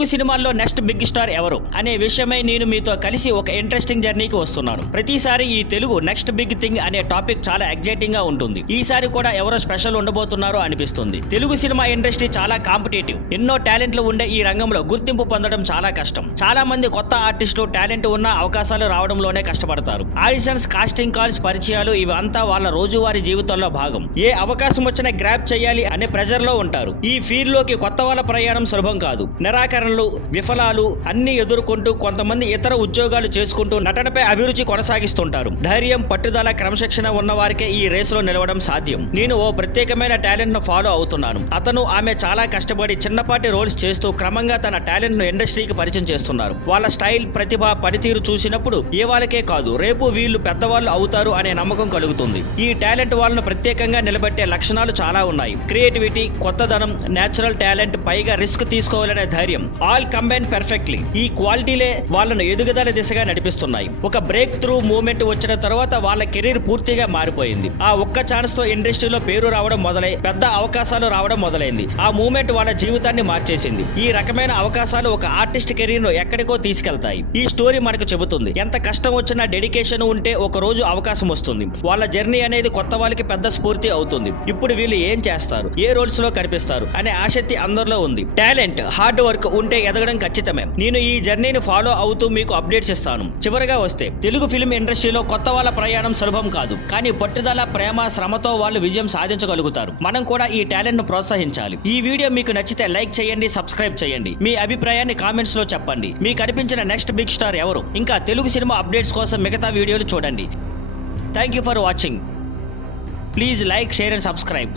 తెలుగు సినిమాల్లో next big star ఎవరు అనే విషయమై నేను మీతో కలిసి ఒక ఇంట్రెస్టింగ్ జర్నీకి వస్తున్నాను. ప్రతిసారి ఈ తెలుగు నెక్స్ట్ బిగ్ థింగ్ అనే టాపిక్ చాలా ఎగ్జైటింగ్ గా ఉంటుంది. ఈసారి కూడా ఎవరో స్పెషల్ ఉండబోతున్నారో అనిపిస్తుంది. తెలుగు సినిమా ఇండస్ట్రీ చాలా కాంపిటేటివ్. ఎన్నో టాలెంట్లు ఉండే ఈ రంగంలో గుర్తింపు పొందడం చాలా కష్టం. చాలా మంది కొత్త ఆర్టిస్టులు టాలెంట్ ఉన్న అవకాశాలు రావడంలోనే కష్టపడతారు. ఆడిషన్స్, కాస్టింగ్ కాల్స్, పరిచయాలు ఇవంతా వాళ్ళ రోజువారీ జీవితంలో భాగం. ఏ అవకాశం వచ్చినా గ్రాప్ చేయాలి అనే ప్రెజర్ లో ఉంటారు. ఈ ఫీల్డ్ లోకి కొత్త వాళ్ళ ప్రయాణం సులభం కాదు. నిరాకరణలు, విఫలాలు అన్ని ఎదుర్కొంటూ కొంతమంది ఇతర ఉద్యోగాలు చేసుకుంటూ నటనపై అభిరుచి కొనసాగిస్తుంటారు. ధైర్యం, పట్టుదల, క్రమశిక్షణ ఉన్న వారికే ఈ రేసులో నిలవడం సాధ్యం. నేను ఓ ప్రత్యేకమైన టాలెంట్ ను ఫాలో అవుతున్నాను. అతను, ఆమె చాలా కష్టపడి చిన్నపాటి రోల్స్ చేస్తూ క్రమంగా తన టాలెంట్ ను ఇండస్ట్రీకి పరిచయం చేస్తున్నారు. వాళ్ళ స్టైల్, ప్రతిభ, పనితీరు చూసినప్పుడు ఏ వాళ్ళకే కాదు రేపు వీళ్ళు పెద్దవాళ్ళు అవుతారు అనే నమ్మకం కలుగుతుంది. ఈ టాలెంట్ వాళ్ళను ప్రత్యేకంగా నిలబెట్టే లక్షణాలు చాలా ఉన్నాయి. క్రియేటివిటీ, కొత్తదనం, నేచురల్ టాలెంట్, పైగా రిస్క్ తీసుకోవాలనే ధైర్యం, ఆల్ కంబైన్ పర్ఫెక్ట్లీ. ఈ క్వాలిటీలే వాళ్ళను ఎదుగుదల దిశగా నడిపిస్తున్నాయి. ఒక బ్రేక్ త్రూ మూమెంట్ వచ్చిన తర్వాత వాళ్ళ కెరీర్ పూర్తిగా మారిపోయింది. ఆ ఒక్క ఛాన్స్ తో ఇండస్ట్రీలో పేరు రావడం మొదలై పెద్ద అవకాశాలు రావడం మొదలైంది. ఆ మూమెంట్ వాళ్ళ జీవితాన్ని మార్చేసింది. ఈ రకమైన అవకాశాలు ఒక ఆర్టిస్ట్ కెరీర్ ను ఎక్కడికో తీసుకెళ్తాయి. ఈ స్టోరీ మనకు చెబుతుంది, ఎంత కష్టం వచ్చినా డెడికేషన్ ఉంటే ఒక రోజు అవకాశం వస్తుంది. వాళ్ళ జర్నీ అనేది కొత్త వాళ్ళకి పెద్ద స్ఫూర్తి అవుతుంది. ఇప్పుడు వీళ్ళు ఏం చేస్తారు, ఏ రోల్స్ లో కనిపిస్తారు అనే ఆసక్తి అందరిలో ఉంది. టాలెంట్, హార్డ్ వర్క్ ఉంటే ఎదగడం ఖచ్చితమే. నేను ఈ జర్నీని ఫాలో అవుతూ మీకు అప్డేట్స్ ఇస్తాను. చివరిగా వస్తే, తెలుగు ఫిల్మ్ ఇండస్ట్రీలో కొత్త వాళ్ళ ప్రయాణం సులభం కాదు. కానీ పట్టుదల, ప్రేమ, శ్రమతో వాళ్ళు విజయం సాధించగలుగుతారు. మనం కూడా ఈ టాలెంట్ ను ప్రోత్సహించాలి. ఈ వీడియో మీకు నచ్చితే లైక్ చేయండి, సబ్స్క్రైబ్ చేయండి. మీ అభిప్రాయాన్ని కామెంట్స్ లో చెప్పండి. మీకు అనిపించిన నెక్స్ట్ బిగ్ స్టార్ ఎవరు? ఇంకా తెలుగు సినిమా అప్డేట్స్ కోసం మిగతా వీడియోలు చూడండి. Thank you for watching. Please like, share and subscribe.